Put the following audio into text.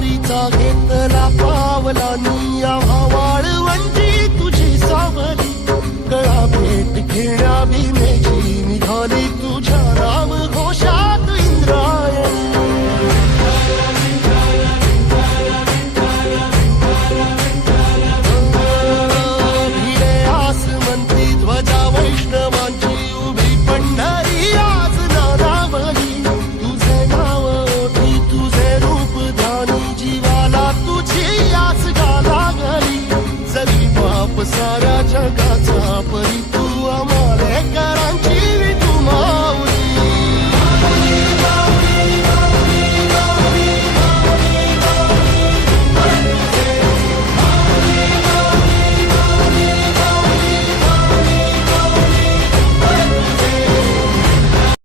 वारीचा घेतला पावलांनी आम्हा वाळवंटी तुझी सावली गळा भेट घेण्या भीमेची निघाली तुझ्या राम घोषात इंद्रायणी भिडे आसमंती ध्वजा वैष्णवांची उभी पंढरी आज नारावली तुझे नाव ओठी तुझे रूप ध्यानी जीवाला तुझी आस गा लागली जरी बाप साऱ्या जगाचा परी